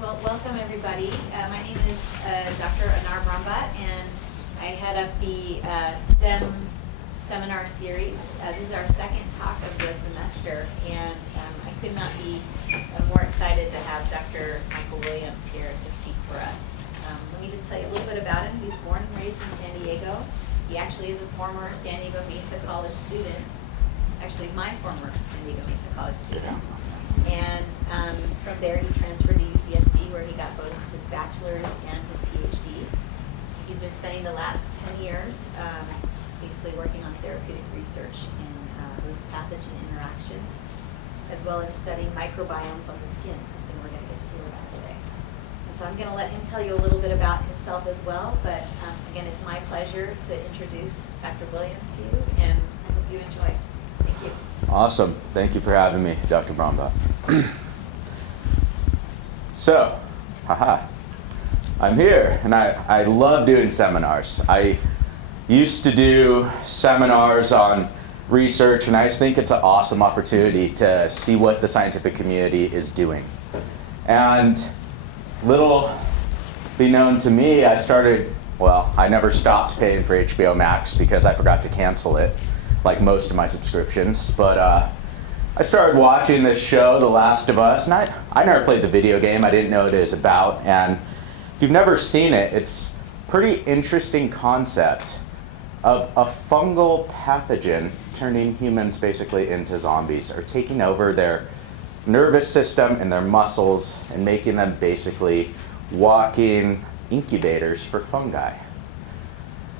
Well, welcome everybody. My name is Dr. Anar Brombat, and I head up the STEM seminar series. This is our second talk of the semester, and I could not be more excited to have Dr. Michael Williams here to speak for us. Let me just tell you a little bit about him. He's born and raised in San Diego. He actually is a former San Diego Mesa College student. Actually, my former San Diego Mesa College student. And from there, he transferred to UCSD, where he got both his bachelor's and his PhD. He's been spending the last 10 years basically working on therapeutic research in host pathogen interactions, as well as studying microbiomes on the skin, something we're going to get to hear about today. And so I'm going to let him tell you a little bit about himself as well, but again, it's my pleasure to introduce Dr. Williams to you, and I hope you enjoy. Thank you. Awesome. Thank you for having me, Dr. Brombat. So, I'm here, and I love doing seminars. I used to do seminars on research, and I just think it's an awesome opportunity to see what the scientific community is doing. And little be known to me, I never stopped paying for HBO Max because I forgot to cancel it, like most of my subscriptions. But I started watching this show, The Last of Us, and I never played the video game. I didn't know what it was about. And if you've never seen it, it's a pretty interesting concept of a fungal pathogen turning humans basically into zombies, or taking over their nervous system and their muscles and making them basically walking incubators for fungi.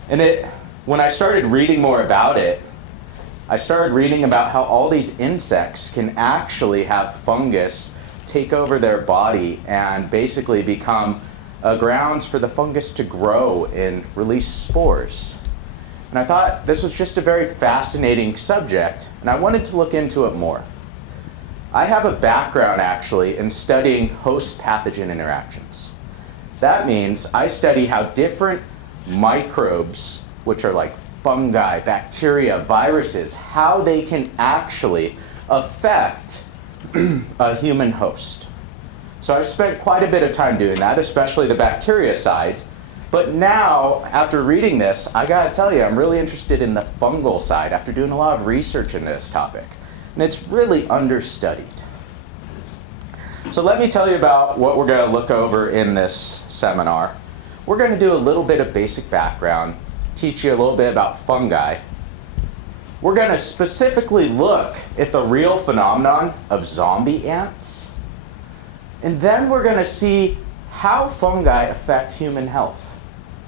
And when I started reading more about it, I started reading about how all these insects can actually have fungus take over their body and basically become grounds for the fungus to grow and release spores. And I thought this was just a very fascinating subject, and I wanted to look into it more. I have a background actually in studying host pathogen interactions. That means I study how different microbes, which are like fungi, bacteria, viruses, how they can actually affect a human host. So I've spent quite a bit of time doing that, especially the bacteria side. But now, after reading this, I gotta tell you, I'm really interested in the fungal side after doing a lot of research in this topic. And it's really understudied. So let me tell you about what we're gonna look over in this seminar. We're gonna do a little bit of basic background, teach you a little bit about fungi. We're going to specifically look at the real phenomenon of zombie ants. And then we're going to see how fungi affect human health.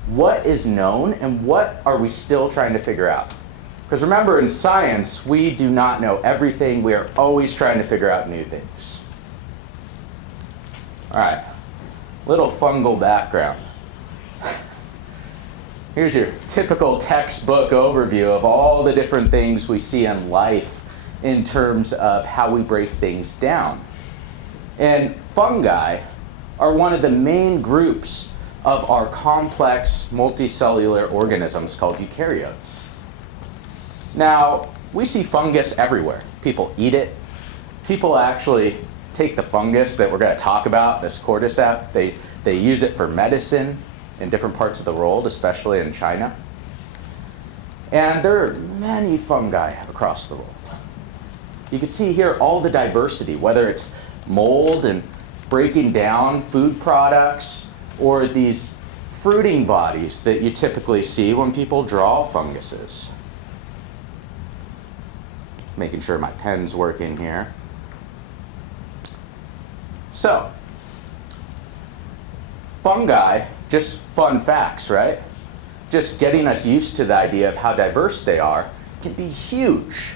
What is known and what are we still trying to figure out? Because remember, in science, we do not know everything. We are always trying to figure out new things. All right, little fungal background. Here's your typical textbook overview of all the different things we see in life in terms of how we break things down. And fungi are one of the main groups of our complex multicellular organisms called eukaryotes. Now, we see fungus everywhere. People eat it. People actually take the fungus that we're going to talk about, this cordyceps, they use it for medicine in different parts of the world, especially in China. And there are many fungi across the world. You can see here all the diversity, whether it's mold and breaking down food products, or these fruiting bodies that you typically see when people draw funguses. Making sure my pen's working here. So, fungi, just fun facts, right? Just getting us used to the idea of how diverse they are can be huge.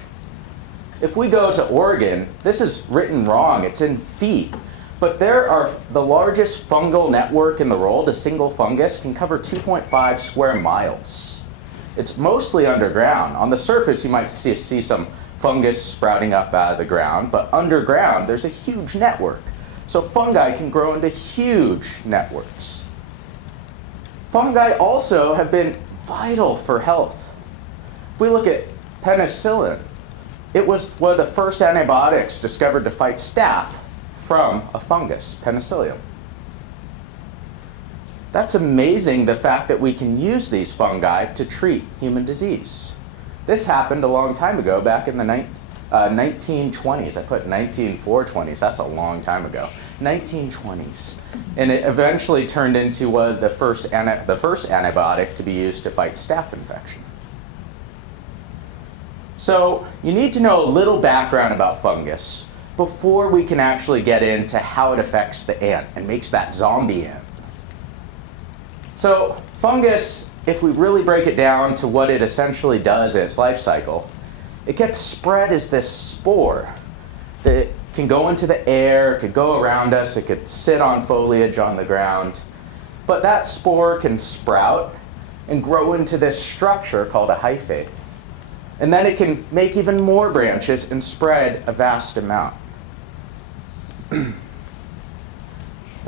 If we go to Oregon, this is written wrong, it's in feet, but there are the largest fungal network in the world. A single fungus can cover 2.5 square miles. It's mostly underground. On the surface, you might see some fungus sprouting up out of the ground, but underground, there's a huge network. So fungi can grow into huge networks. Fungi also have been vital for health. If we look at penicillin, it was one of the first antibiotics discovered to fight staph from a fungus, Penicillium. that's amazing, the fact that we can use these fungi to treat human disease. This happened a long time ago, back in the 1920s. I put 19420s, that's a long time ago. 1920s. And it eventually turned into the first antibiotic to be used to fight staph infection. So you need to know a little background about fungus before we can actually get into how it affects the ant and makes that zombie ant. So fungus, if we really break it down to what it essentially does in its life cycle, it gets spread as this spore that can go into the air, it could go around us, it could sit on foliage on the ground. But that spore can sprout and grow into this structure called a hyphae. And then it can make even more branches and spread a vast amount. In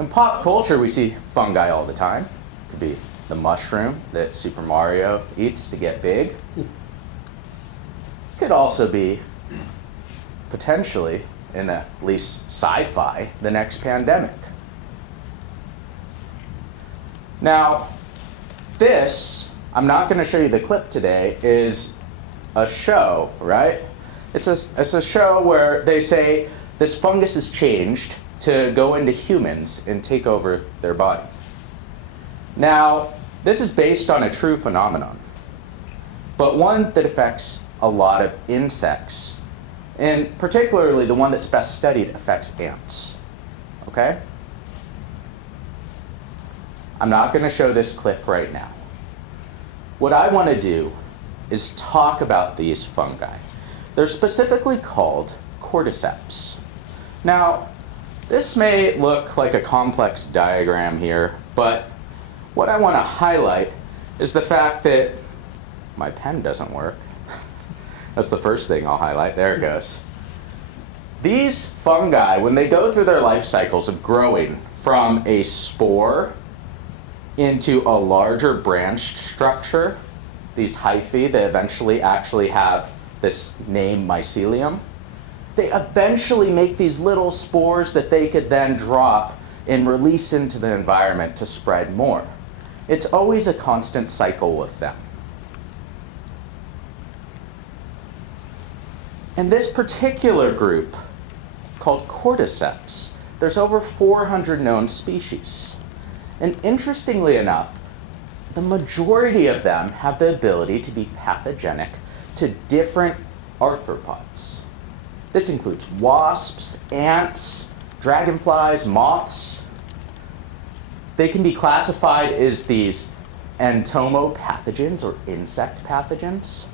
pop culture, we see fungi all the time. It could be the mushroom that Super Mario eats to get big. It could also be, potentially, in at least sci-fi, the next pandemic. Now, this, I'm not going to show you the clip today, is a show, right? It's a show where they say this fungus has changed to go into humans and take over their body. Now, this is based on a true phenomenon, but one that affects a lot of insects, and particularly the one that's best studied affects ants, okay? I'm not going to show this clip right now. What I want to do is talk about these fungi. They're specifically called cordyceps. Now, this may look like a complex diagram here, but what I want to highlight is the fact that my pen doesn't work. That's the first thing I'll highlight. There it goes. These fungi, when they go through their life cycles of growing from a spore into a larger branched structure, these hyphae that eventually actually have this name mycelium, they eventually make these little spores that they could then drop and release into the environment to spread more. It's always a constant cycle with them. In this particular group, called cordyceps, there's over 400 known species. And interestingly enough, the majority of them have the ability to be pathogenic to different arthropods. This includes wasps, ants, dragonflies, moths. They can be classified as these entomopathogens or insect pathogens.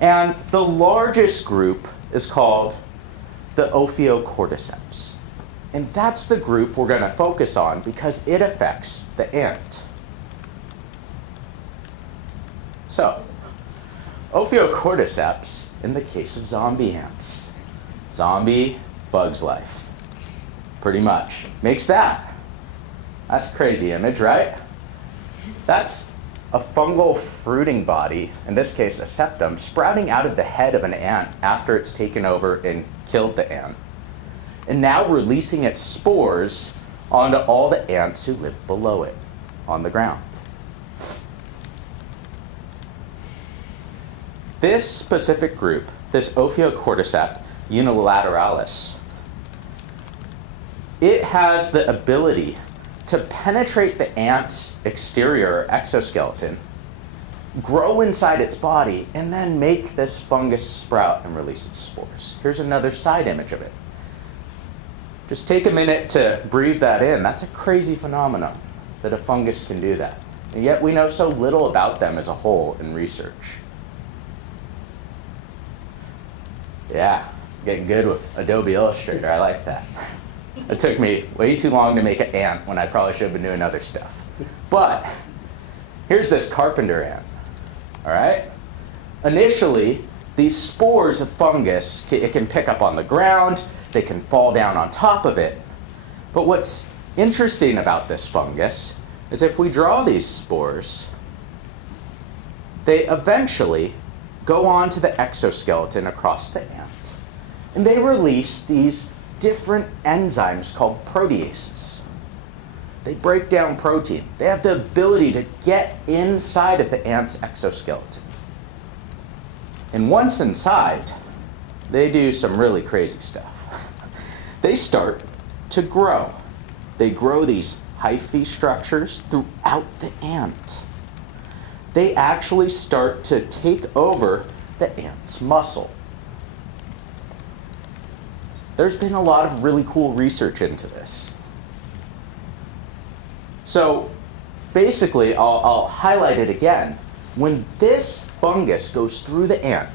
And the largest group is called the Ophiocordyceps. And that's the group we're going to focus on because it affects the ant. So, Ophiocordyceps in the case of zombie ants. Zombie, bug's life. Pretty much. Makes that. That's a crazy image, right? That's a fungal fruiting body, in this case a septum, sprouting out of the head of an ant after it's taken over and killed the ant. And now releasing its spores onto all the ants who live below it on the ground. This specific group, this Ophiocordyceps unilateralis, it has the ability to penetrate the ant's exterior or exoskeleton, grow inside its body, and then make this fungus sprout and release its spores. Here's another side image of it. Just take a minute to breathe that in. That's a crazy phenomenon that a fungus can do that. And yet we know so little about them as a whole in research. Yeah, getting good with Adobe Illustrator. I like that. It took me way too long to make an ant when I probably should have been doing other stuff. But here's this carpenter ant, all right? Initially, these spores of fungus, it can pick up on the ground, they can fall down on top of it. But what's interesting about this fungus is if we draw these spores, they eventually go on to the exoskeleton across the ant, and they release these different enzymes called proteases. They break down protein. They have the ability to get inside of the ant's exoskeleton. And once inside, they do some really crazy stuff. They start to grow. They grow these hyphae structures throughout the ant. They actually start to take over the ant's muscle. There's been a lot of really cool research into this. So basically, I'll highlight it again. When this fungus goes through the ant,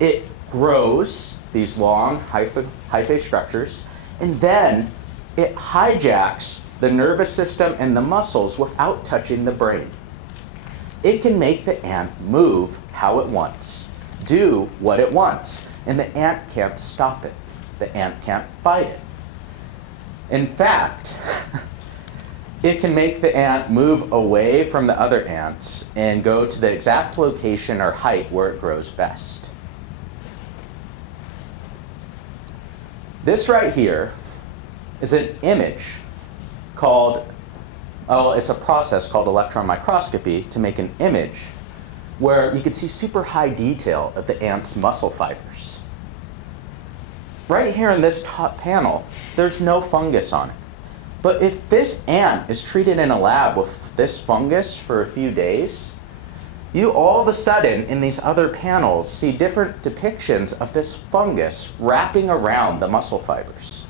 it grows these long hyphae structures, and then it hijacks the nervous system and the muscles without touching the brain. It can make the ant move how it wants, do what it wants, and the ant can't stop it. The ant can't fight it. In fact, it can make the ant move away from the other ants and go to the exact location or height where it grows best. This right here is an image called, it's a process called electron microscopy to make an image where you can see super high detail of the ant's muscle fibers. Right here in this top panel, there's no fungus on it. But if this ant is treated in a lab with this fungus for a few days, you all of a sudden in these other panels see different depictions of this fungus wrapping around the muscle fibers.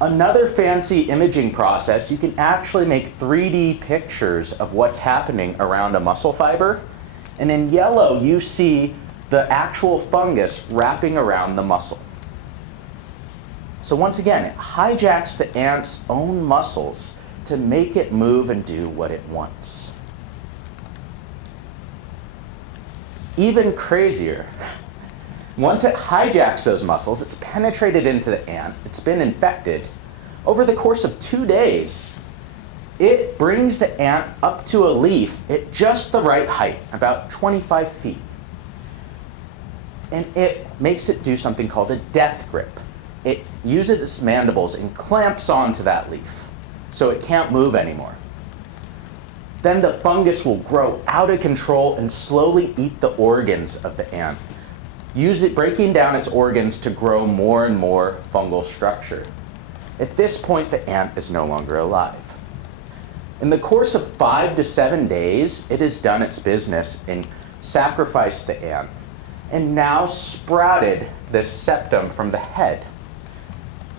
Another fancy imaging process, you can actually make 3D pictures of what's happening around a muscle fiber. And in yellow, you see the actual fungus wrapping around the muscle. So once again, it hijacks the ant's own muscles to make it move and do what it wants. Even crazier, once it hijacks those muscles, it's penetrated into the ant, it's been infected. Over the course of 2 days, it brings the ant up to a leaf at just the right height, about 25 feet. And it makes it do something called a death grip. It uses its mandibles and clamps onto that leaf, so it can't move anymore. Then the fungus will grow out of control and slowly eat the organs of the ant, breaking down its organs to grow more and more fungal structure. At this point, the ant is no longer alive. In the course of 5 to 7 days, it has done its business and sacrificed the ant, and now sprouted this septum from the head,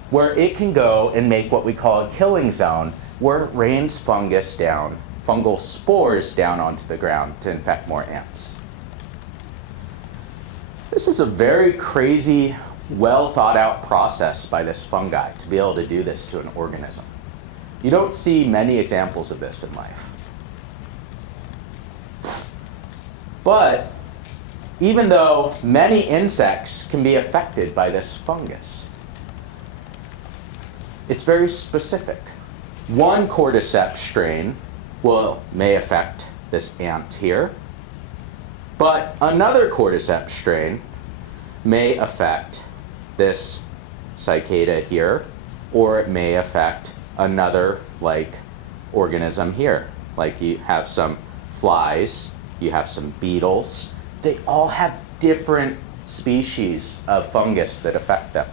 where it can go and make what we call a killing zone, where it rains fungus down, fungal spores down onto the ground to infect more ants. This is a very crazy, well thought out process by this fungi to be able to do this to an organism. You don't see many examples of this in life. But even though many insects can be affected by this fungus, it's very specific. One cordyceps strain may affect this ant here, but another cordyceps strain may affect this cicada here, or it may affect another organism here. Like you have some flies, you have some beetles. They all have different species of fungus that affect them.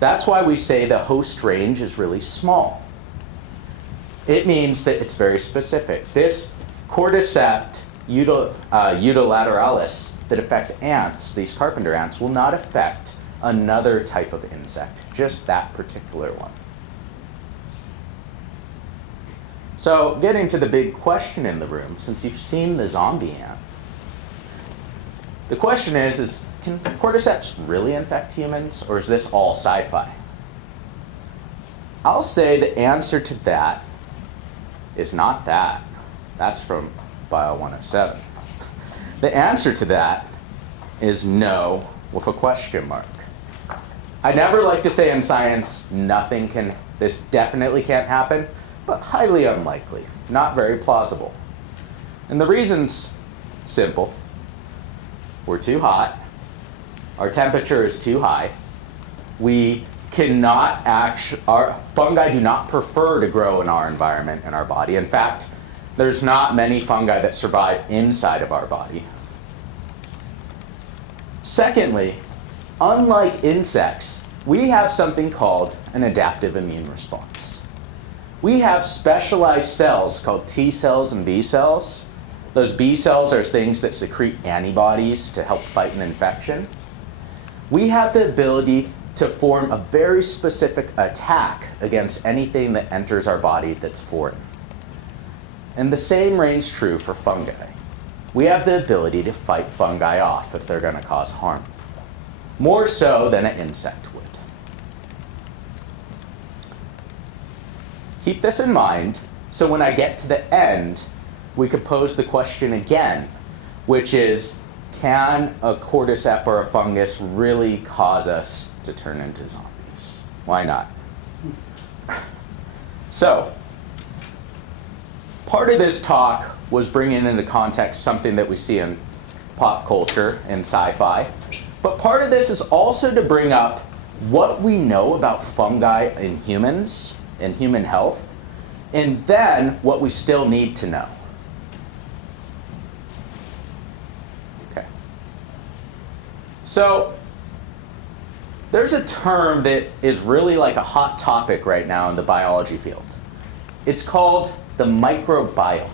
That's why we say the host range is really small. It means that it's very specific. This cordyceps unilateralis that affects ants, these carpenter ants, will not affect another type of insect, just that particular one. So getting to the big question in the room, since you've seen the zombie ant, the question is can cordyceps really infect humans, or is this all sci-fi? I'll say the answer to that is not that. That's from Bio 107. The answer to that is no, with a question mark. I never like to say in science, this definitely can't happen, but highly unlikely, not very plausible. And the reason's simple. We're too hot. Our temperature is too high. We fungi do not prefer to grow in our environment, in our body. In fact, there's not many fungi that survive inside of our body. Secondly, unlike insects, we have something called an adaptive immune response. We have specialized cells called T cells and B cells. Those B cells are things that secrete antibodies to help fight an infection. We have the ability to form a very specific attack against anything that enters our body that's foreign. And the same reigns true for fungi. We have the ability to fight fungi off if they're going to cause harm, more so than an insect would. Keep this in mind, so when I get to the end, we could pose the question again, which is, can a cordyceps or a fungus really cause us to turn into zombies? Why not? So, part of this talk was bringing into context something that we see in pop culture and sci-fi. But part of this is also to bring up what we know about fungi in humans and human health, and then what we still need to know. Okay. So, there's a term that is really like a hot topic right now in the biology field. It's called the microbiome.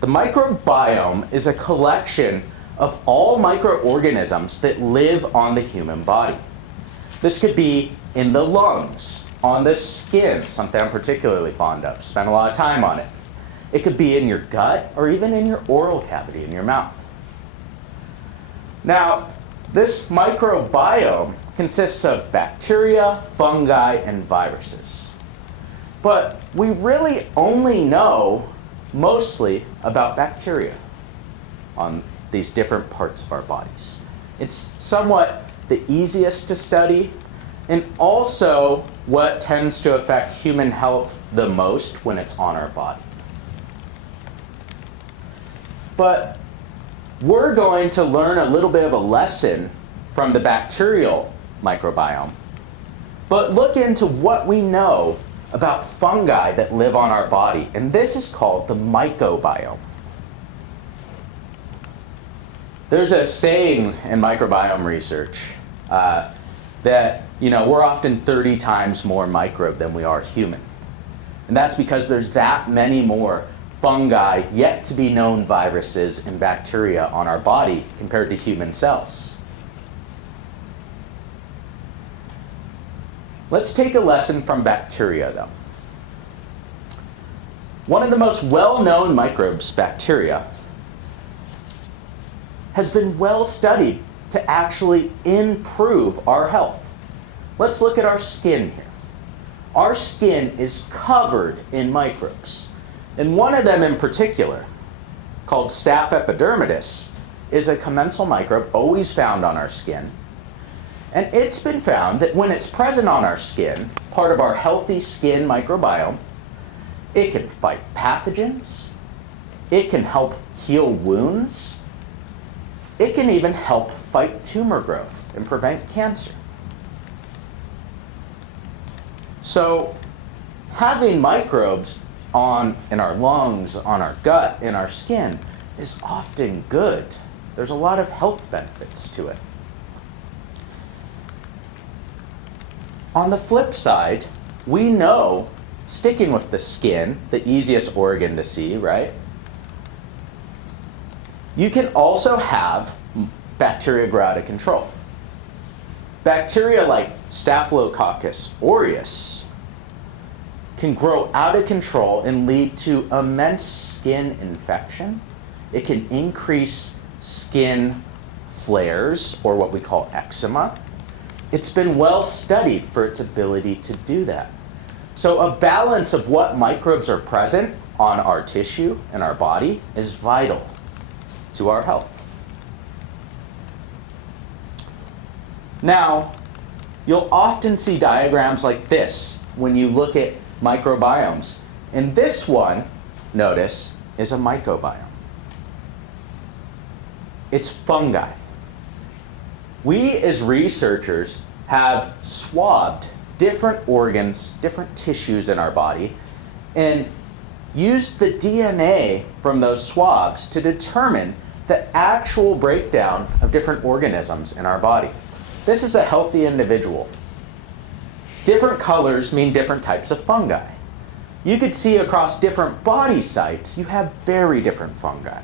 The microbiome is a collection of all microorganisms that live on the human body. This could be in the lungs, on the skin, something I'm particularly fond of, spend a lot of time on it. It could be in your gut or even in your oral cavity, in your mouth. Now, this microbiome consists of bacteria, fungi, and viruses. But we really only know mostly about bacteria on these different parts of our bodies. It's somewhat the easiest to study, and also what tends to affect human health the most when it's on our body. But we're going to learn a little bit of a lesson from the bacterial microbiome, but look into what we know about fungi that live on our body, and this is called the mycobiome. There's a saying in microbiome research that we're often 30 times more microbe than we are human. And that's because there's that many more fungi, yet to be known viruses and bacteria on our body compared to human cells. Let's take a lesson from bacteria, though. One of the most well-known microbes, bacteria, has been well studied to actually improve our health. Let's look at our skin here. Our skin is covered in microbes. And one of them in particular, called Staph epidermidis, is a commensal microbe always found on our skin. And it's been found that when it's present on our skin, part of our healthy skin microbiome, it can fight pathogens, it can help heal wounds, it can even help fight tumor growth and prevent cancer. So having microbes in our lungs, on our gut, in our skin is often good. There's a lot of health benefits to it. On the flip side, we know, sticking with the skin, the easiest organ to see, right? You can also have bacteria grow out of control. Bacteria like Staphylococcus aureus can grow out of control and lead to immense skin infection. It can increase skin flares, or what we call eczema. It's been well studied for its ability to do that. So a balance of what microbes are present on our tissue and our body is vital to our health. Now, you'll often see diagrams like this when you look at microbiomes. And this one, notice, is a mycobiome. It's fungi. We as researchers have swabbed different organs, different tissues in our body, and used the DNA from those swabs to determine the actual breakdown of different organisms in our body. This is a healthy individual. Different colors mean different types of fungi. You could see across different body sites, you have very different fungi.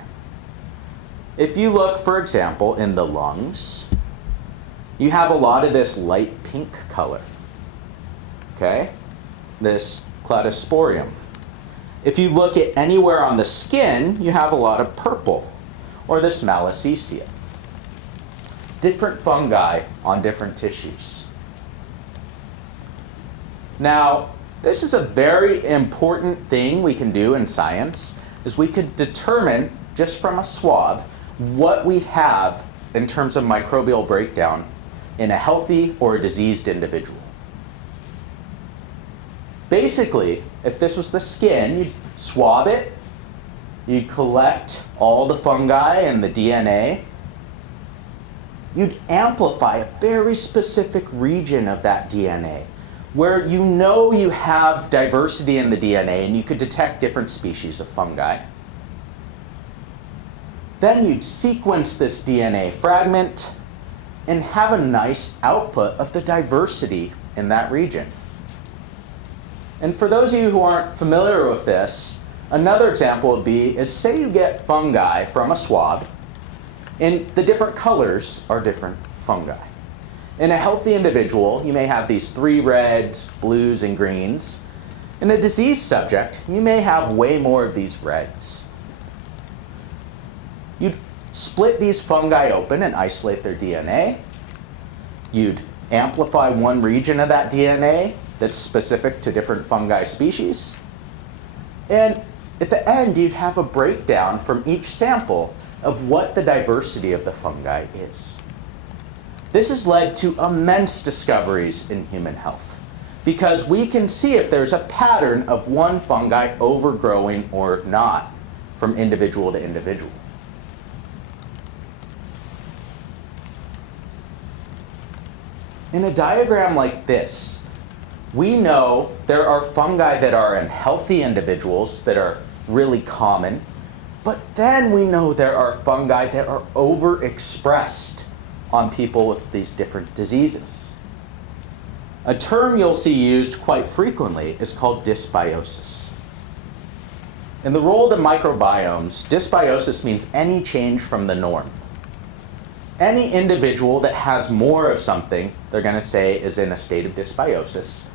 If you look, for example, in the lungs, you have a lot of this light pink color, okay? This cladosporium. If you look at anywhere on the skin, you have a lot of purple, or this Malassezia. Different fungi on different tissues. Now, this is a very important thing we can do in science, is we could determine, just from a swab, what we have in terms of microbial breakdown in a healthy or a diseased individual. Basically, if this was the skin, you'd swab it, you'd collect all the fungi and the DNA, you'd amplify a very specific region of that DNA where you know you have diversity in the DNA and you could detect different species of fungi. Then you'd sequence this DNA fragment and have a nice output of the diversity in that region. And for those of you who aren't familiar with this, another example would be, is say you get fungi from a swab, and the different colors are different fungi. In a healthy individual, you may have these 3 reds, blues, and greens. In a diseased subject, you may have way more of these reds. You'd split these fungi open and isolate their DNA. You'd amplify one region of that DNA that's specific to different fungi species. And at the end, you'd have a breakdown from each sample of what the diversity of the fungi is. This has led to immense discoveries in human health because we can see if there's a pattern of one fungi overgrowing or not from individual to individual. In a diagram like this, we know there are fungi that are in healthy individuals that are really common, but then we know there are fungi that are overexpressed on people with these different diseases. A term you'll see used quite frequently is called dysbiosis. In the role of the microbiomes, dysbiosis means any change from the norm. Any individual that has more of something, they're going to say is in a state of dysbiosis.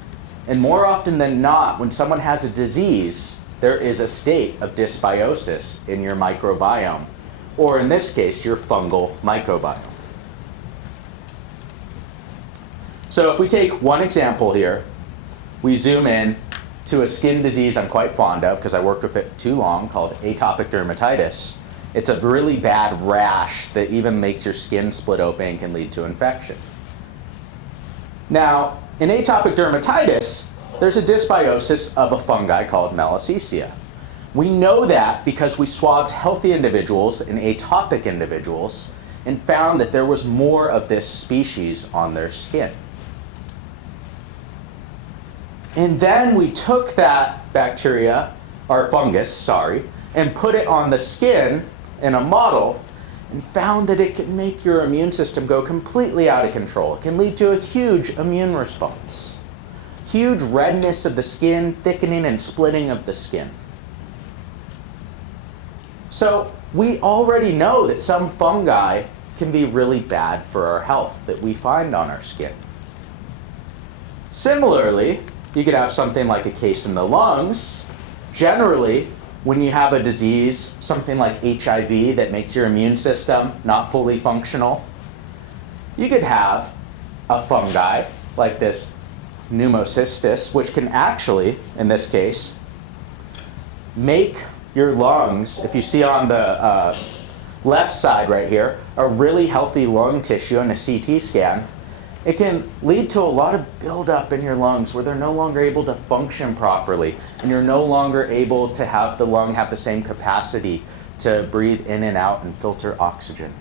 And more often than not, when someone has a disease, there is a state of dysbiosis in your microbiome, or in this case, your fungal microbiome. So if we take one example here, we zoom in to a skin disease I'm quite fond of because I worked with it too long, called atopic dermatitis. It's a really bad rash that even makes your skin split open and can lead to infection. Now, in atopic dermatitis, there's a dysbiosis of a fungi called Malassezia. We know that because we swabbed healthy individuals and atopic individuals and found that there was more of this species on their skin. And then we took that bacteria, or fungus, sorry, and put it on the skin in a model and found that it can make your immune system go completely out of control. It can lead to a huge immune response. Huge redness of the skin, thickening and splitting of the skin. So we already know that some fungi can be really bad for our health that we find on our skin. Similarly, you could have something like a case in the lungs. Generally, when you have a disease, something like HIV that makes your immune system not fully functional, you could have a fungi like this pneumocystis, which can actually, in this case, make your lungs, if you see on the left side right here, a really healthy lung tissue in a CT scan, it can lead to a lot of buildup in your lungs where they're no longer able to function properly, and you're no longer able to have the lung have the same capacity to breathe in and out and filter oxygen.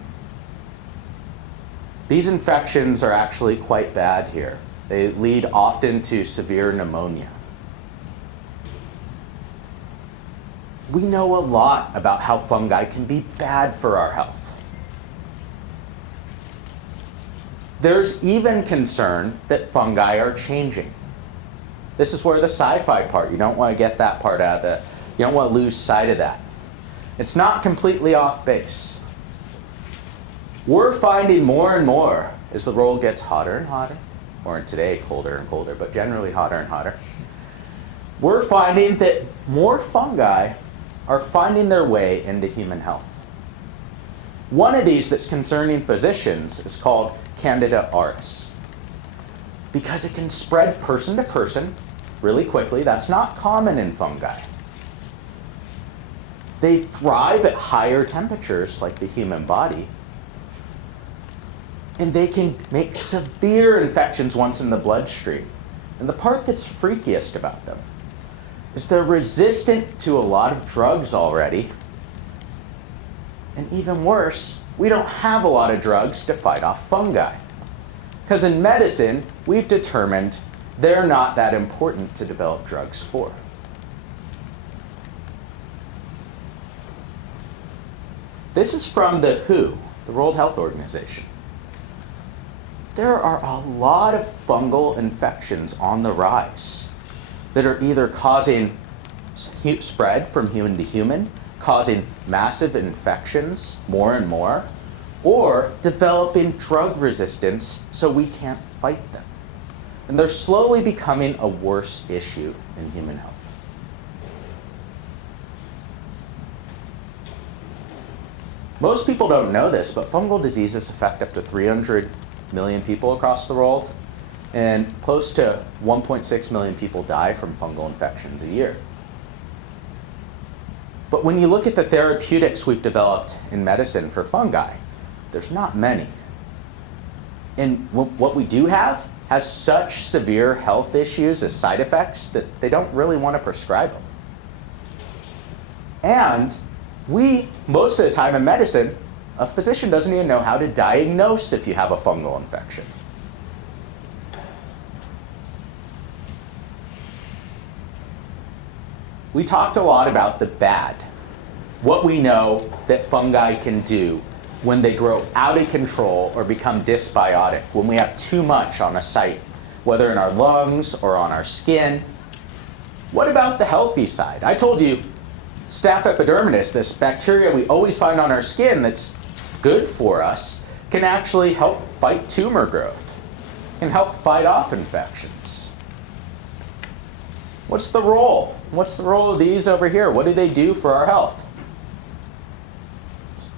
These infections are actually quite bad here. They lead often to severe pneumonia. We know a lot about how fungi can be bad for our health. There's even concern that fungi are changing. This is where the sci-fi part, you don't want to get that part out of the, you don't want to lose sight of that. It's not completely off base. We're finding more and more as the world gets hotter and hotter, or today colder and colder, but generally hotter and hotter. We're finding that more fungi are finding their way into human health. One of these that's concerning physicians is called Candida auris, because it can spread person to person really quickly. That's not common in fungi. They thrive at higher temperatures like the human body, and they can make severe infections once in the bloodstream. And the part that's freakiest about them is they're resistant to a lot of drugs already. And even worse, we don't have a lot of drugs to fight off fungi. Because in medicine, we've determined they're not that important to develop drugs for. This is from the WHO, the World Health Organization. There are a lot of fungal infections on the rise that are either causing spread from human to human, causing massive infections more and more, or developing drug resistance so we can't fight them. And they're slowly becoming a worse issue in human health. Most people don't know this, but fungal diseases affect up to 300 million people across the world, and close to 1.6 million people die from fungal infections a year. But when you look at the therapeutics we've developed in medicine for fungi, there's not many. And what we do have has such severe health issues as side effects that they don't really want to prescribe them. And most of the time in medicine, a physician doesn't even know how to diagnose if you have a fungal infection. We talked a lot about the bad, what we know that fungi can do when they grow out of control or become dysbiotic, when we have too much on a site, whether in our lungs or on our skin. What about the healthy side? I told you, Staph epidermidis, this bacteria we always find on our skin that's good for us, can actually help fight tumor growth, can help fight off infections. What's the role? What's the role of these over here? What do they do for our health?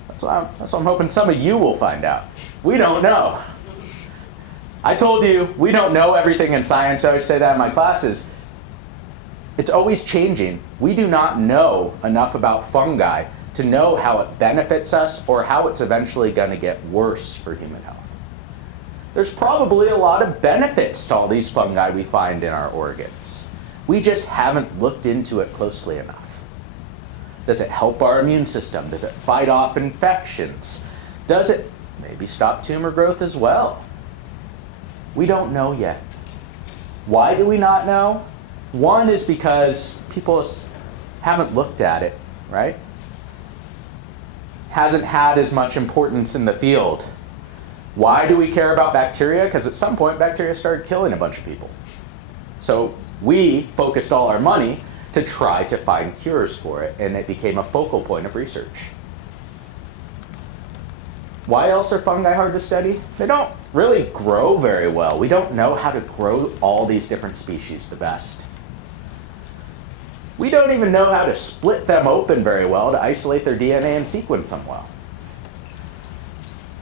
That's what I'm hoping some of you will find out. We don't know. I told you, we don't know everything in science. I always say that in my classes. It's always changing. We do not know enough about fungi to know how it benefits us or how it's eventually going to get worse for human health. There's probably a lot of benefits to all these fungi we find in our organs. We just haven't looked into it closely enough. Does it help our immune system? Does it fight off infections? Does it maybe stop tumor growth as well? We don't know yet. Why do we not know? One is because people haven't looked at it, right? Hasn't had as much importance in the field. Why do we care about bacteria? Because at some point, bacteria started killing a bunch of people. So we focused all our money to try to find cures for it, and it became a focal point of research. Why else are fungi hard to study? They don't really grow very well. We don't know how to grow all these different species the best. We don't even know how to split them open very well to isolate their DNA and sequence them well.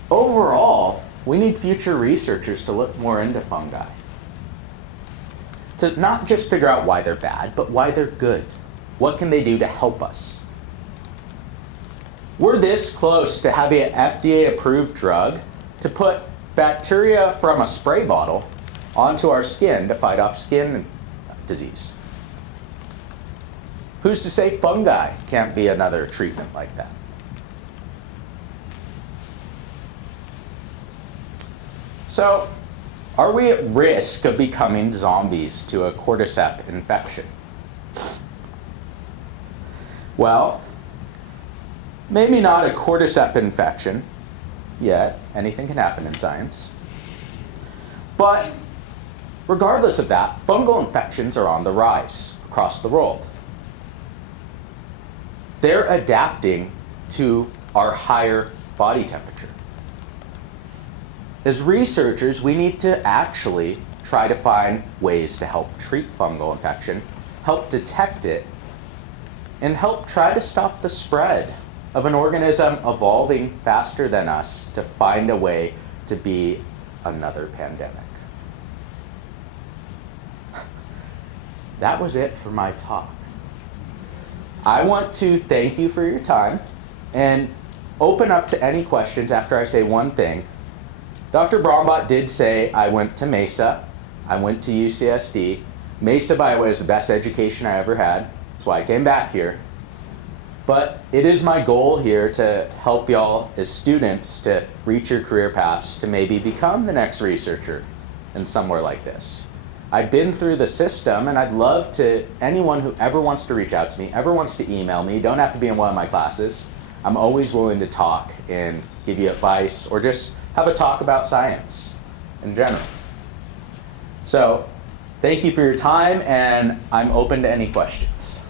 Overall, we need future researchers to look more into fungi, to not just figure out why they're bad, but why they're good. What can they do to help us? We're this close to having an FDA-approved drug to put bacteria from a spray bottle onto our skin to fight off skin disease. Who's to say fungi can't be another treatment like that? So, are we at risk of becoming zombies to a cordyceps infection? Well, maybe not a cordyceps infection yet. Anything can happen in science. But regardless of that, fungal infections are on the rise across the world. They're adapting to our higher body temperature. As researchers, we need to actually try to find ways to help treat fungal infection, help detect it, and help try to stop the spread of an organism evolving faster than us to find a way to be another pandemic. That was it for my talk. I want to thank you for your time and open up to any questions after I say one thing. Dr. Brombach did say I went to Mesa, I went to UCSD. Mesa, by the way, is the best education I ever had. That's why I came back here. But it is my goal here to help y'all as students to reach your career paths to maybe become the next researcher in somewhere like this. I've been through the system, and I'd love to, anyone who ever wants to reach out to me, ever wants to email me, don't have to be in one of my classes. I'm always willing to talk and give you advice or just have a talk about science in general. So thank you for your time, and I'm open to any questions.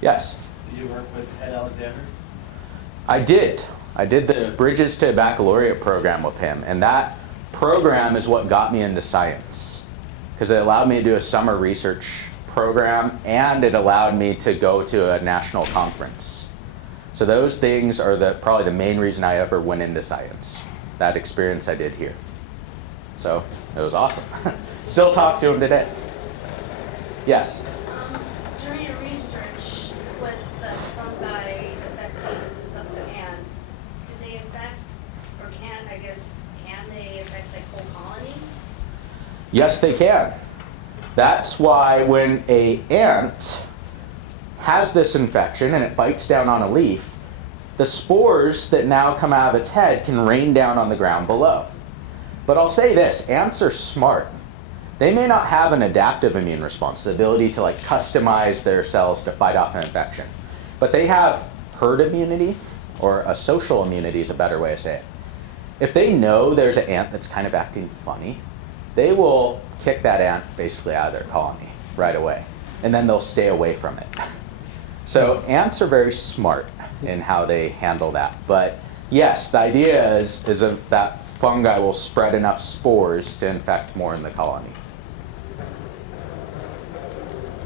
Yes? Did you work with Ed Alexander? I did. I did the Bridges to Baccalaureate program with him, and that program is what got me into science, because it allowed me to do a summer research program, and it allowed me to go to a national conference. So those things are probably the main reason I ever went into science, that experience I did here. So it was awesome. Still talk to him today. Yes? During your research with the fungi affecting some of the ants, do they affect, or can they affect like whole colonies? Yes, they can. That's why when an ant has this infection and it bites down on a leaf, the spores that now come out of its head can rain down on the ground below. But I'll say this, ants are smart. They may not have an adaptive immune response, the ability to customize their cells to fight off an infection. But they have herd immunity, or a social immunity is a better way to say it. If they know there's an ant that's kind of acting funny, they will kick that ant basically out of their colony right away. And then they'll stay away from it. So ants are very smart in how they handle that. But yes, the idea is that fungi will spread enough spores to infect more in the colony.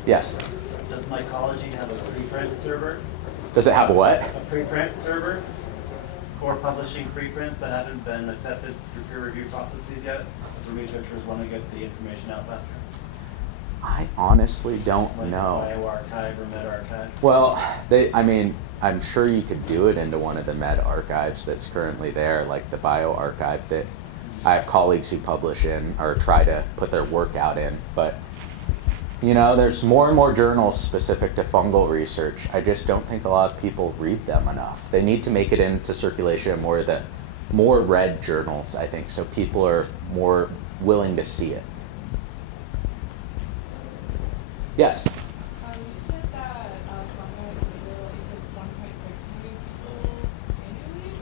Yes? Does Mycology have a preprint server? Does it have a what? A preprint server? Core publishing preprints that haven't been accepted through peer review processes yet? The researchers want to get the information out faster? I honestly don't Like know. BioArchive or MedArchive? Well, I'm sure you could do it into one of the med archives that's currently there, like the BioArchive that I have colleagues who publish in or try to put their work out in. But, there's more and more journals specific to fungal research. I just don't think a lot of people read them enough. They need to make it into circulation more read journals, I think, so people are more willing to see it. Yes? You said that fungi in the middle, you said 1.6 million people annually.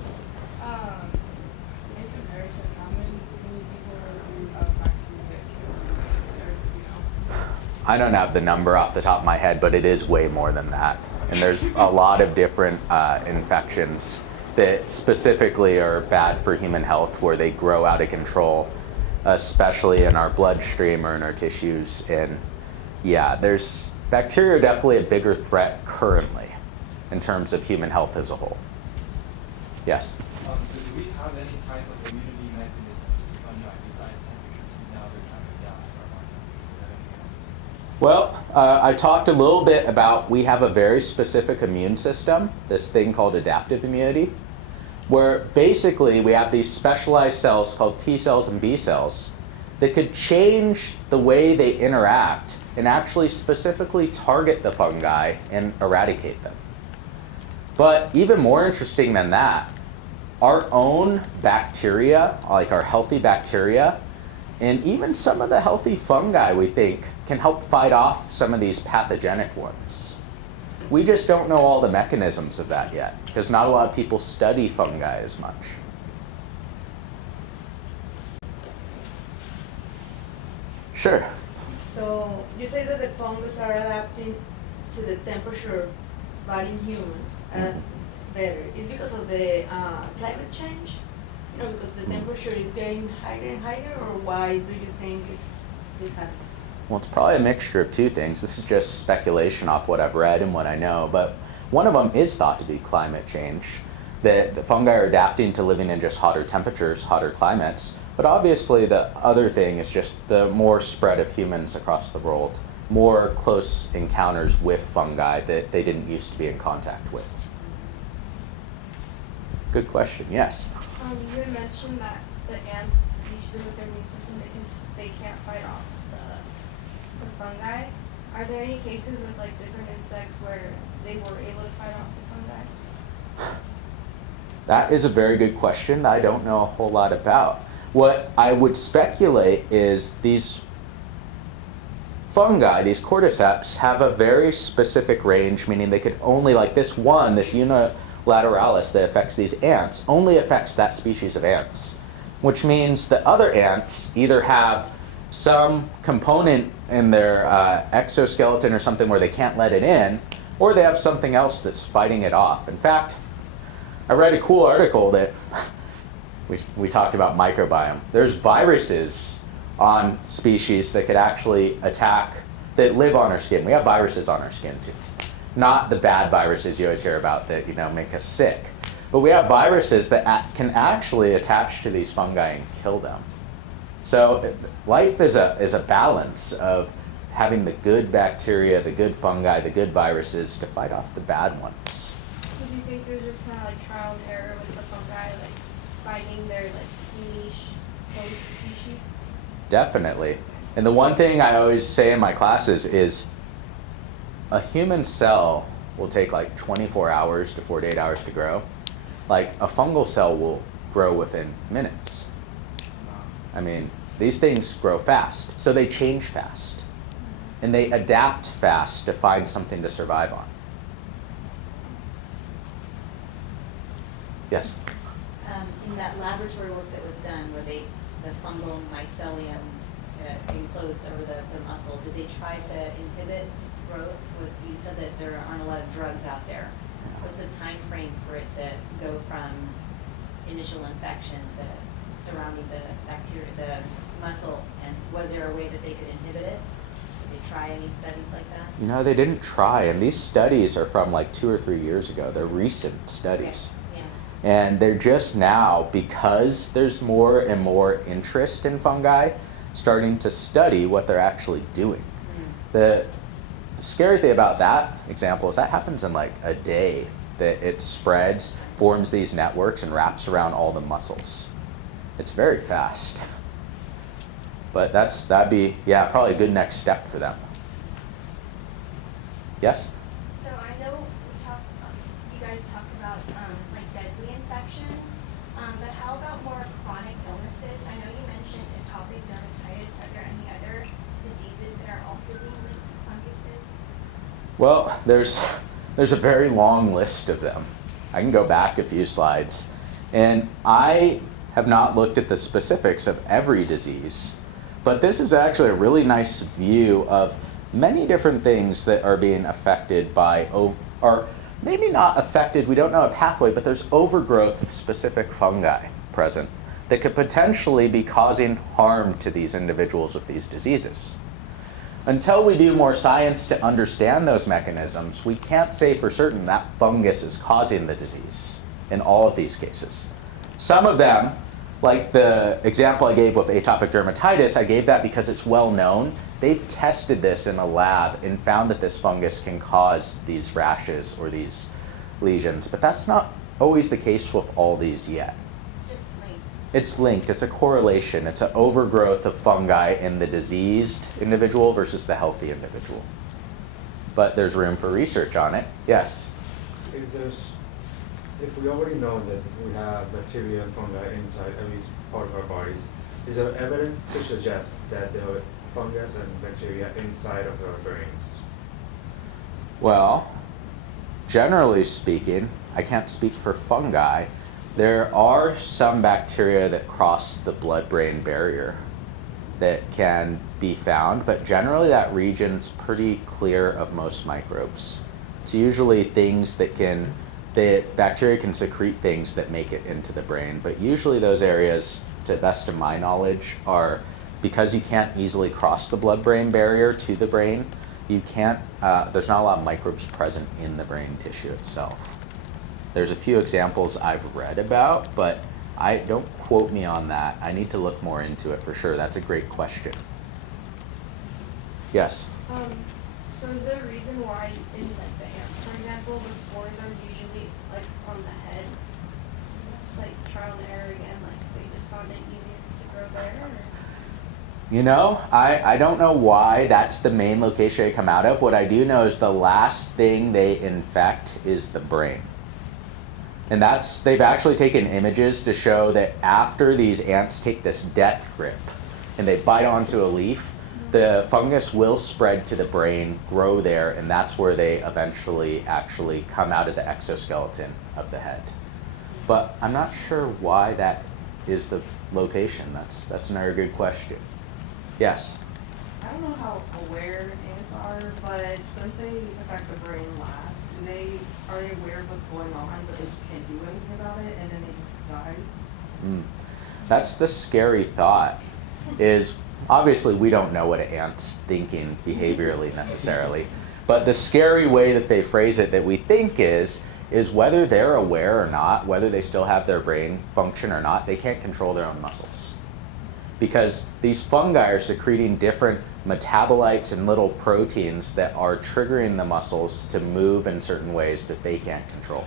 In comparison, how many people do vaccines get killed? I don't have the number off the top of my head, but it is way more than that. And there's a lot of different infections that specifically are bad for human health, where they grow out of control, especially in our bloodstream or in our tissues. And yeah, there's bacteria are definitely a bigger threat currently in terms of human health as a whole. Yes? So do we have any type of immunity mechanisms to fungi besides temperature, since now they're trying to balance our body temperature? Well, I talked a little bit about we have a very specific immune system, this thing called adaptive immunity, where basically we have these specialized cells called T cells and B cells that could change the way they interact and actually specifically target the fungi and eradicate them. But even more interesting than that, our own bacteria, like our healthy bacteria, and even some of the healthy fungi, we think, can help fight off some of these pathogenic ones. We just don't know all the mechanisms of that yet, because not a lot of people study fungi as much. Sure. So you say that the fungus are adapting to the temperature, but in humans better. Is because of the climate change? You know, because the temperature is getting higher and higher, or why do you think is this happening? Well, it's probably a mixture of two things. This is just speculation off what I've read and what I know, but one of them is thought to be climate change. That the fungi are adapting to living in just hotter temperatures, hotter climates, but obviously the other thing is just the more spread of humans across the world, more close encounters with fungi that they didn't used to be in contact with. Good question, yes. You had mentioned that the ants, usually with their immune system, they can't fight off the fungi. Are there any cases with like different insects where they were able to fight off the fungi? That is a very good question that I don't know a whole lot about. What I would speculate is these fungi, these cordyceps, have a very specific range, meaning they could only, like this unilateralis that affects these ants, only affects that species of ants. Which means the other ants either have some component in their exoskeleton or something where they can't let it in, or they have something else that's fighting it off. In fact, I read a cool article that we talked about microbiome. There's viruses on species that could actually attack, that live on our skin. We have viruses on our skin too. Not the bad viruses you always hear about that make us sick. But we have viruses that can actually attach to these fungi and kill them. So life is a balance of having the good bacteria, the good fungi, the good viruses to fight off the bad ones. So do you think there's just kind of like trial and error with the fungi, like finding their like niche host species? Definitely. And the one thing I always say in my classes is a human cell will take like 24 hours to 48 hours to grow. Like a fungal cell will grow within minutes. I mean, these things grow fast, so they change fast. And they adapt fast to find something to survive on. Yes? In that laboratory work that was done where the fungal mycelium enclosed over the muscle, did they try to inhibit its growth? You said that there aren't a lot of drugs out there. What's the time frame for it to go from initial infection to surrounding the bacteria, the muscle, and was there a way that they could inhibit it? Did they try any studies like that? They didn't try, and these studies are from like 2 or 3 years ago. They're recent studies. Okay. And they're just now, because there's more and more interest in fungi, starting to study what they're actually doing. The scary thing about that example is that happens in like a day, that it spreads, forms these networks, and wraps around all the muscles. It's very fast. But that'd be, probably a good next step for them. Yes? So I know you guys talk about like deadly infections, but how about more chronic illnesses? I know you mentioned atopic dermatitis. Are there any other diseases that are also being linked to funguses? Well, there's a very long list of them. I can go back a few slides. And I have not looked at the specifics of every disease, but this is actually a really nice view of many different things that are being affected by, or maybe not affected, we don't know a pathway, but there's overgrowth of specific fungi present that could potentially be causing harm to these individuals with these diseases. Until we do more science to understand those mechanisms, we can't say for certain that fungus is causing the disease in all of these cases. Some of them, like the example I gave with atopic dermatitis, I gave that because it's well known. They've tested this in a lab and found that this fungus can cause these rashes or these lesions, but that's not always the case with all these yet. It's just linked. It's linked, it's a correlation, it's an overgrowth of fungi in the diseased individual versus the healthy individual. But there's room for research on it, yes? If there's if we already know that we have bacteria and fungi inside at least part of our bodies, is there evidence to suggest that there are fungus and bacteria inside of our brains? Well, generally speaking, I can't speak for fungi. There are some bacteria that cross the blood-brain barrier that can be found, but generally that region's pretty clear of most microbes. It's usually things that the bacteria can secrete things that make it into the brain, but usually those areas, to the best of my knowledge, are because you can't easily cross the blood-brain barrier to the brain, you can't, there's not a lot of microbes present in the brain tissue itself. There's a few examples I've read about, but don't quote me on that. I need to look more into it for sure. That's a great question. Yes? So is there a reason why in like the ants, for example, the spores are usually like on the head? Just like trial and error again, like they just found it easiest to grow there? Or? You know, I don't know why that's the main location they come out of. What I do know is the last thing they infect is the brain. And they've actually taken images to show that after these ants take this death grip and they bite onto a leaf, the fungus will spread to the brain, grow there, and that's where they eventually actually come out of the exoskeleton of the head. But I'm not sure why that is the location. That's another good question. Yes? I don't know how aware ants are, but since they affect the brain last, are they aware of what's going on, but they just can't do anything about it, and then they just die? That's the scary thought, is obviously we don't know what an ant's thinking behaviorally necessarily, but the scary way that they phrase it that we think is whether they're aware or not, whether they still have their brain function or not, they can't control their own muscles. Because these fungi are secreting different metabolites and little proteins that are triggering the muscles to move in certain ways that they can't control.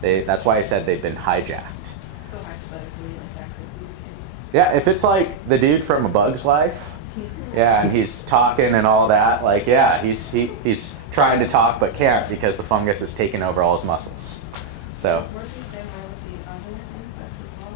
That's why I said they've been hijacked. So hypothetically, like that could be Yeah, if it's like the dude from A Bug's Life, yeah, and he's talking and all that, like, yeah, he's trying to talk but can't because the fungus is taking over all his muscles. So, Work the same way with the other insects as well?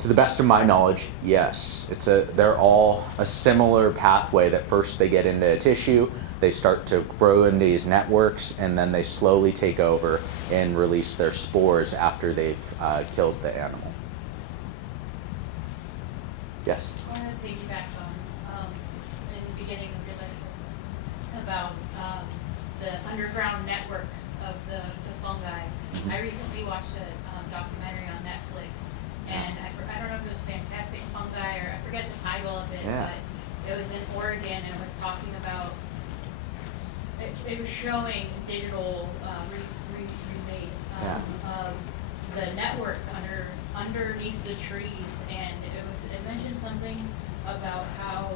to the best of my knowledge, yes. They're all a similar pathway that first they get into a tissue, they start to grow in these networks, and then they slowly take over and release their spores after they've killed the animal. Yes? I want to piggyback on in the beginning of your lecture about the underground networks of the fungi. I recently watched a documentary on Netflix, and I don't know if it was Fantastic Fungi or I forget the title of it, Yeah. but it was in Oregon and it was talking about, it was showing digital remade of the network underneath the trees, and it mentioned something about how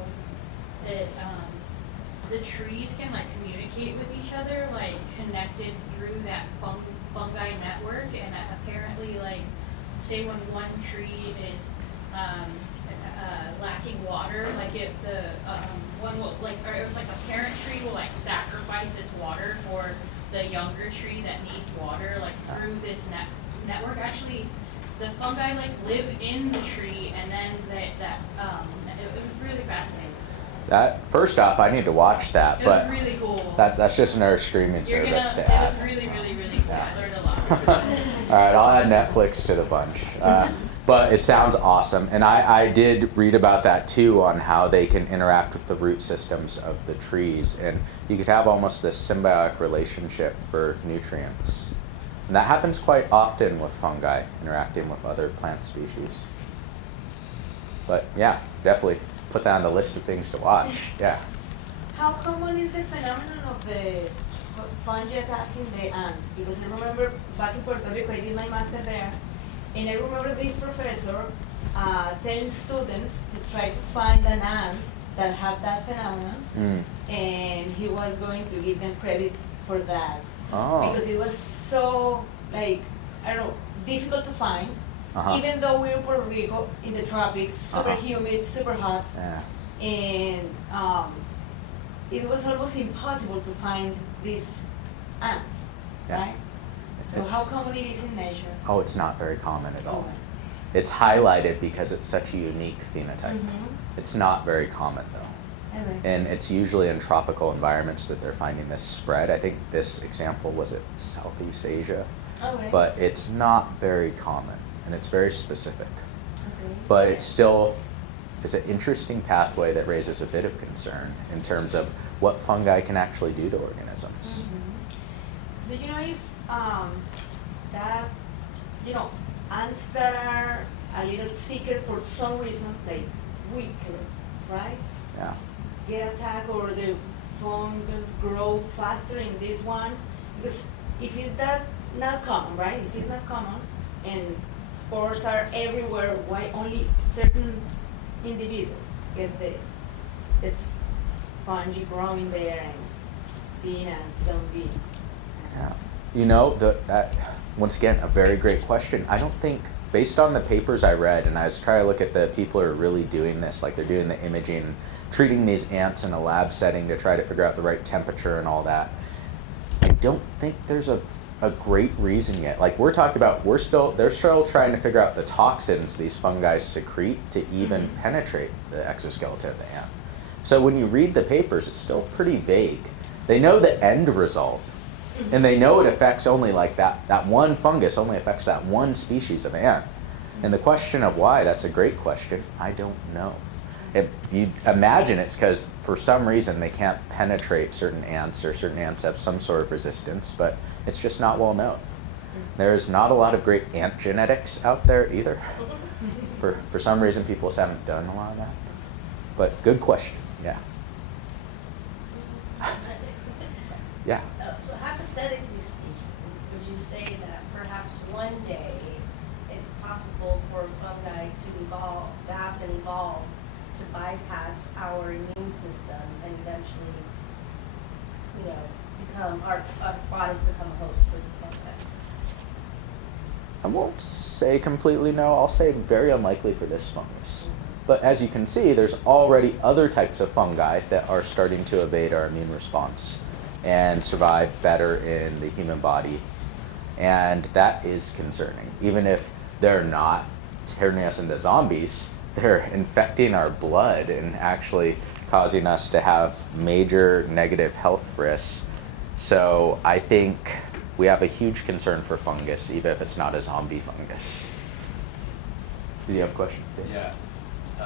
the trees can like communicate with each other, like connected through that fungi network, and apparently like say when one tree is lacking water, like if the one will like, or it was like a parent tree will like sacrifice its water for the younger tree that needs water, like through this network. Actually, the fungi like live in the tree, and then it was really fascinating. First off, I need to watch that, It but was really cool. that's just another streaming You're gonna, service it to add. was really, really, really cool. I learned a lot. All right, I'll add Netflix to the bunch. But it sounds awesome. And I did read about that too, on how they can interact with the root systems of the trees. And you could have almost this symbiotic relationship for nutrients. And that happens quite often with fungi interacting with other plant species. But yeah, definitely put that on the list of things to watch. Yeah. How common is the phenomenon of the fungi attacking the ants? Because I remember back in Puerto Rico, I did my master there, and I remember this professor telling students to try to find an ant that had that phenomenon, and he was going to give them credit for that. Oh. Because it was so, like, I don't know, difficult to find. Even though we're in Puerto Rico, in the tropics, super humid, super hot, and it was almost impossible to find these ants, right? So It's- how common it is in nature? Oh, it's not very common at all. Okay. It's highlighted because it's such a unique phenotype. Mhm. It's not very common though. Okay. And it's usually in tropical environments that they're finding this spread. I think this example was at Southeast Asia. Okay. But it's not very common and it's very specific. Okay. But it still is an interesting pathway that raises a bit of concern in terms of what fungi can actually do to organisms. Mhm. Do you know if that, ants that are a little sicker for some reason, like weaker, right? Yeah. Get attacked or the fungus grow faster in these ones? Because if it's that not common, right? If it's not common and spores are everywhere, why only certain individuals get the fungi growing there and being a zombie? Yeah. That once again, a very great question. I don't think, based on the papers I read, and I was trying to look at the people who are really doing this, like they're doing the imaging, treating these ants in a lab setting to try to figure out the right temperature and all that. I don't think there's a great reason yet. Like we're talking about, they're still trying to figure out the toxins these fungi secrete to even penetrate the exoskeleton of the ant. So when you read the papers, it's still pretty vague. They know the end result, and they know it affects only like that one fungus only affects that one species of ant. And the question of why, that's a great question. I don't know. You imagine it's because for some reason they can't penetrate certain ants, or certain ants have some sort of resistance, but it's just not well known. There's not a lot of great ant genetics out there either. For some reason people just haven't done a lot of that. But good question, yeah. Yeah. So hypothetically speaking, would you say that perhaps one day it's possible for fungi to adapt and evolve to bypass our immune system and eventually, our bodies become a host for the fungi? I won't say completely no, I'll say very unlikely for this fungus. But as you can see, there's already other types of fungi that are starting to evade our immune response and survive better in the human body. And that is concerning. Even if they're not turning us into zombies, they're infecting our blood and actually causing us to have major negative health risks. So I think we have a huge concern for fungus, even if it's not a zombie fungus. Do you have a question? Yeah.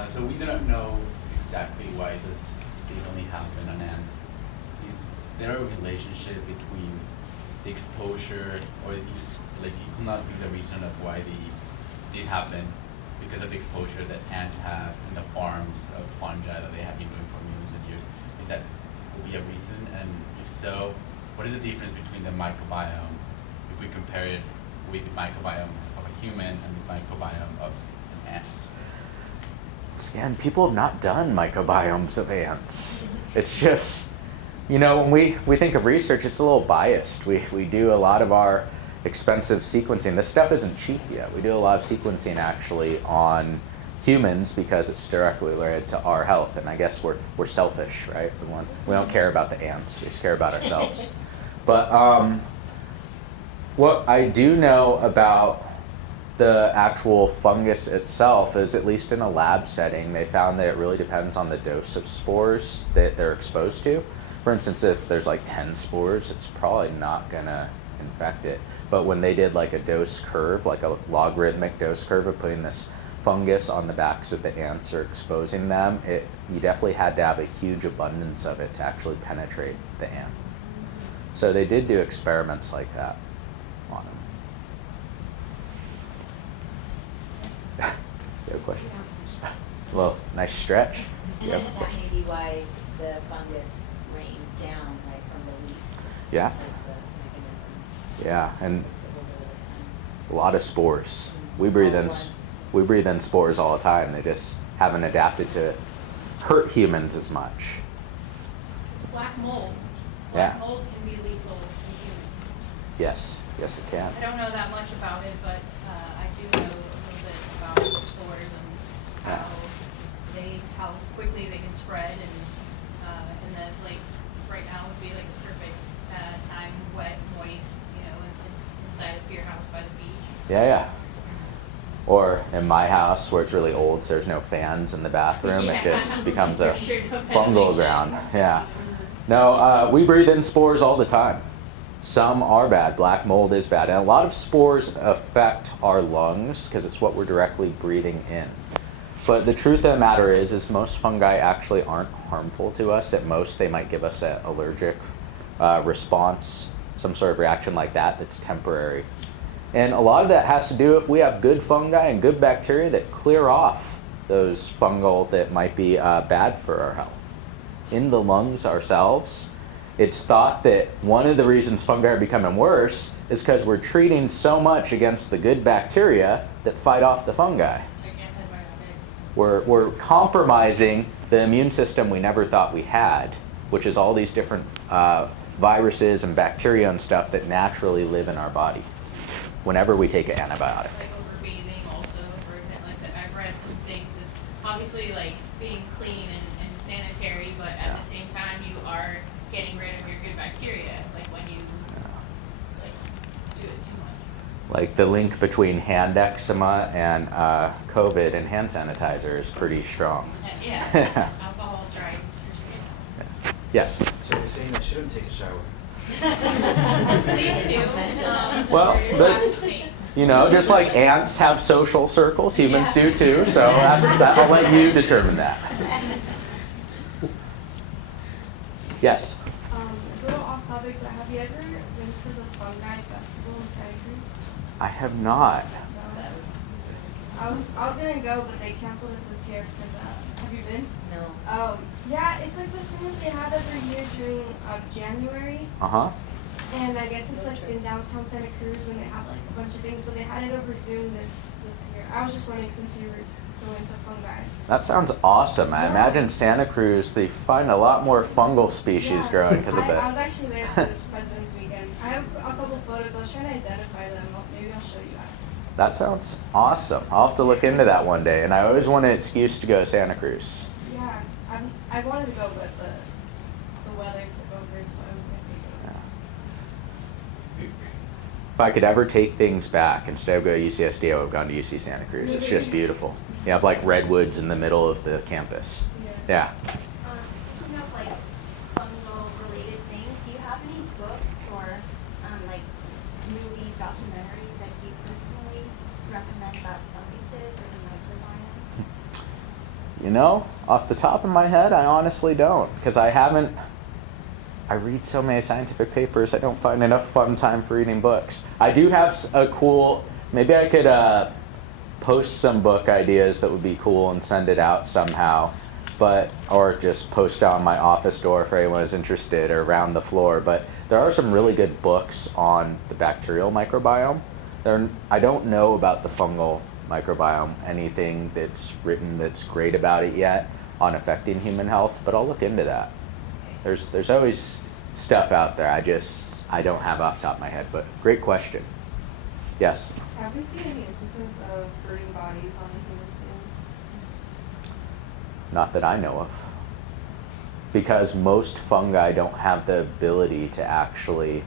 So we do not know exactly why these only happen on ants. Is there a relationship between the exposure, or it could not be the reason of why these happen because of the exposure that ants have in the farms of fungi that they have been doing for millions of years? Is that would be a reason? And if so, what is the difference between the microbiome if we compare it with the microbiome of a human and the microbiome of an ant? Again, people have not done microbiomes of ants. It's just, when we think of research, it's a little biased. We do a lot of our expensive sequencing. This stuff isn't cheap yet. We do a lot of sequencing actually on humans because it's directly related to our health. And I guess we're selfish, right? We don't care about the ants. We just care about ourselves. But what I do know about the actual fungus itself is, at least in a lab setting, they found that it really depends on the dose of spores that they're exposed to. For instance, if there's like 10 spores, it's probably not gonna infect it. But when they did like a dose curve, like a logarithmic dose curve of putting this fungus on the backs of the ants or exposing them, you definitely had to have a huge abundance of it to actually penetrate the ant. So they did do experiments like that on them. You have a question? Well, nice stretch. And Yep. that may be why the fungus rains down, like from the leaf. Yeah. That's the mechanism. Yeah, and It's to hold it over a lot of spores. We time. breathe All in at once. we breathe in spores all the time. They just haven't adapted to hurt humans as much. Black mold. Yeah. Black mold can be lethal to humans. Yes, yes it can. I don't know that much about it, but I do know a little bit about the spores and how quickly they can spread, and that right now would be like the perfect time, wet, moist, in outside of your house by the beach. Yeah, yeah. Or in my house where it's really old, so there's no fans in the bathroom, Yeah. it just becomes a For sure, no fungal ventilation. ground. Yeah. No, we breathe in spores all the time. Some are bad. Black mold is bad. And a lot of spores affect our lungs because it's what we're directly breathing in. But the truth of the matter is most fungi actually aren't harmful to us. At most, they might give us an allergic response, some sort of reaction like that that's temporary. And a lot of that has to do if we have good fungi and good bacteria that clear off those fungal that might be bad for our health. In the lungs ourselves, it's thought that one of the reasons fungi are becoming worse is because we're treating so much against the good bacteria that fight off the fungi. Like antibiotics. We're compromising the immune system we never thought we had, which is all these different viruses and bacteria and stuff that naturally live in our body whenever we take an antibiotic. Like overbathing also, for example, like that I've read some things, is obviously like being clean and sanitary, but at the same time you are getting rid of your good bacteria, like when you like do it too much. Like the link between hand eczema and COVID and hand sanitizer is pretty strong. Yeah, alcohol dries your skin. Yes. So you're saying I shouldn't take a shower? Please do. Well, for your but- last paint. You know, just like ants have social circles, humans do too. So I'll let you determine that. Yes. A little off topic, but have you ever been to the fungi festival in Santa Cruz? I have not. I was gonna go, but they canceled it this year because, have you been? No. Oh, yeah, it's like this thing that they have every year during January, Uh-huh. and I guess it's like in downtown Santa Cruz, and they have like a bunch of things, but they had it over Zoom this year. I was just wondering, since you were so into fungi. That sounds awesome. I Yeah. imagine Santa Cruz, they find a lot more fungal species Yeah. growing because of I was that. actually there for this President's Weekend. I have a couple photos. I was trying to identify them. Maybe I'll show you after. That sounds awesome. I'll have to look into that one day. And I always want an excuse to go to Santa Cruz. Yeah, I wanted to go, but the weather took over, so I was gonna go. If I could ever take things back, instead of going to UCSD, I would have gone to UC Santa Cruz. It's just beautiful. You have like redwoods in the middle of the campus. Yeah. Speaking of like fungal related things, do you have any books or like movies, documentaries that you personally recommend about funguses or the microbiome? You know, off the top of my head, I honestly don't, because I read so many scientific papers, I don't find enough fun time for reading books. I do have a cool, maybe I could post some book ideas that would be cool and send it out somehow, or just post it on my office door if anyone is interested, or around the floor. But there are some really good books on the bacterial microbiome. I don't know about the fungal microbiome, anything that's written that's great about it yet on affecting human health, but I'll look into that. There's always stuff out there. I don't have off the top of my head, but great question. Yes. Have we seen any instances of fruiting bodies on the human skin? Not that I know of. Because most fungi don't have the ability to actually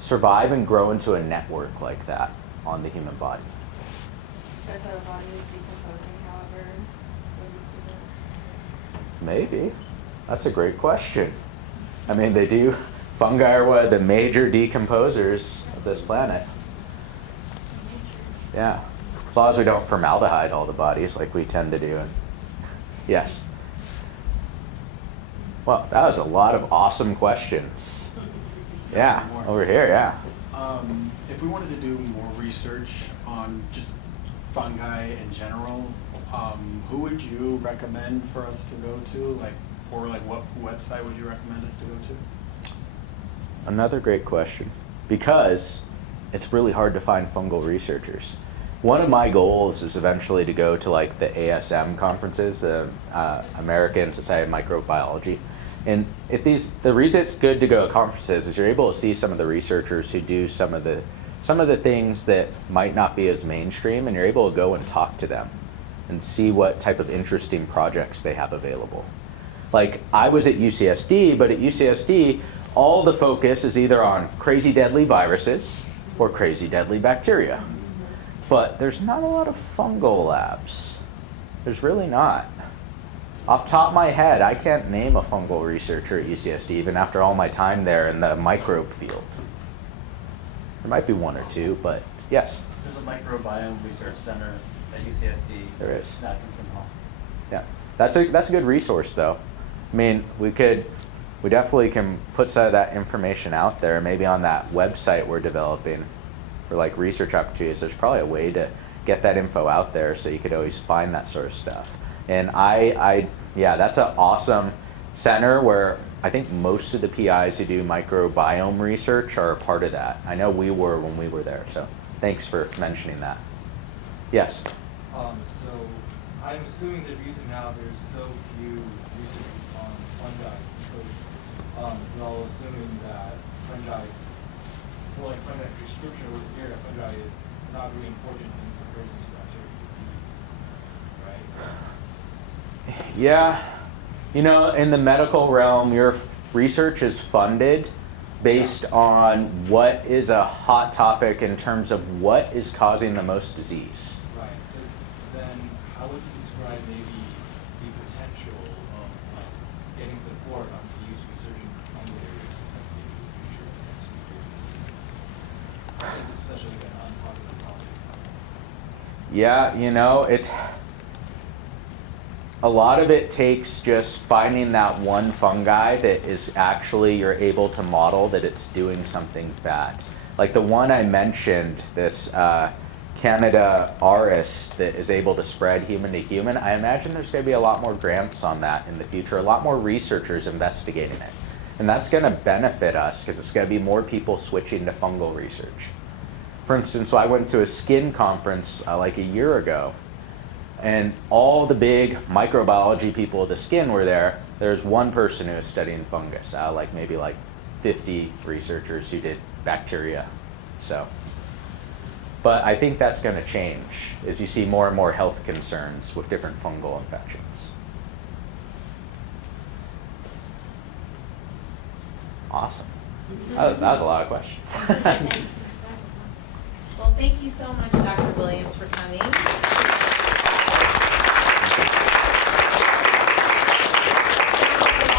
survive and grow into a network like that on the human body. If our body is decomposing, however, would we see that? Maybe. That's a great question. I mean, they do. Fungi are one of the major decomposers of this planet. Yeah. As long as we don't formaldehyde all the bodies like we tend to do. And yes. Well, that was a lot of awesome questions. Yeah, over here, yeah. If we wanted to do more research on just fungi in general, who would you recommend for us to go to? Or what website would you recommend us to go to? Another great question. Because it's really hard to find fungal researchers. One of my goals is eventually to go to like the ASM conferences, the American Society of Microbiology. And the reason it's good to go to conferences is you're able to see some of the researchers who do some of the things that might not be as mainstream, and you're able to go and talk to them and see what type of interesting projects they have available. Like, I was at UCSD, but at UCSD, all the focus is either on crazy deadly viruses or crazy deadly bacteria. But there's not a lot of fungal labs. There's really not. Off the top of my head, I can't name a fungal researcher at UCSD, even after all my time there in the microbe field. There might be one or two, but yes. There's a Microbiome Research Center at UCSD. There is. Atkinson Hall. Yeah, that's a good resource though. I mean, we definitely can put some of that information out there, maybe on that website we're developing for like research opportunities. There's probably a way to get that info out there so you could always find that sort of stuff. And yeah, that's an awesome center where I think most of the PIs who do microbiome research are a part of that. I know we were when we were there, so thanks for mentioning that. Yes? So I'm assuming the reason now there's so few researchers on fungi is because we're all assuming that fungi, well, like fungi prescription over here, that fungi is not really important in comparison to bacterial disease, right? Yeah. You know, in the medical realm, your research is funded based on what is a hot topic in terms of what is causing the most disease. Right. So then, how would you describe maybe the potential of getting support on these resurgent fungal areas in the future in the next few years? Since it's such like an unpopular topic. Yeah, you know, a lot of it takes just finding that one fungi that is actually, you're able to model that it's doing something bad. Like the one I mentioned, this Canada auris that is able to spread human to human, I imagine there's going to be a lot more grants on that in the future, a lot more researchers investigating it. And that's going to benefit us because it's going to be more people switching to fungal research. For instance, I went to a skin conference like a year ago, and all the big microbiology people of the skin were there. There's one person who was studying fungus, like maybe like 50 researchers who did bacteria. So, but I think that's going to change as you see more and more health concerns with different fungal infections. Awesome. That was a lot of questions. Well, thank you so much, Dr. Williams, for coming.